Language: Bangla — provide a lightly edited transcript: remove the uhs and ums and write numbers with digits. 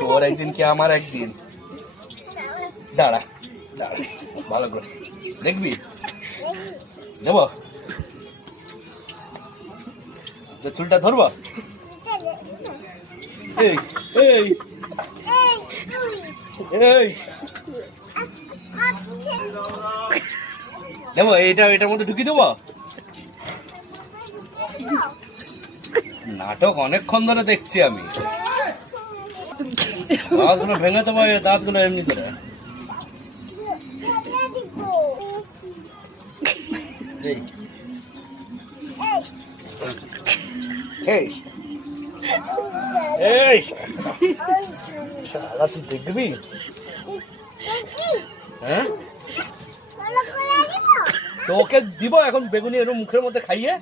তোর একদিন কি আমার একদিন। দাঁড়া দাঁড়া, ভালো করে দেখবি। দেব চুলটা ধরবো। এই এই এই দেবো, এটার মধ্যে ঢুকিয়ে দেবো। নাটক অনেকক্ষণ ধরে দেখছি আমি। দাঁতগুলো ভেঙে দেবো, দাঁতগুলো এমনি করে। এই এই শালা তুই দেখবি? হ্যাঁ তোকে দিব এখন বেগুনি এর মুখের মধ্যে খাইয়ে।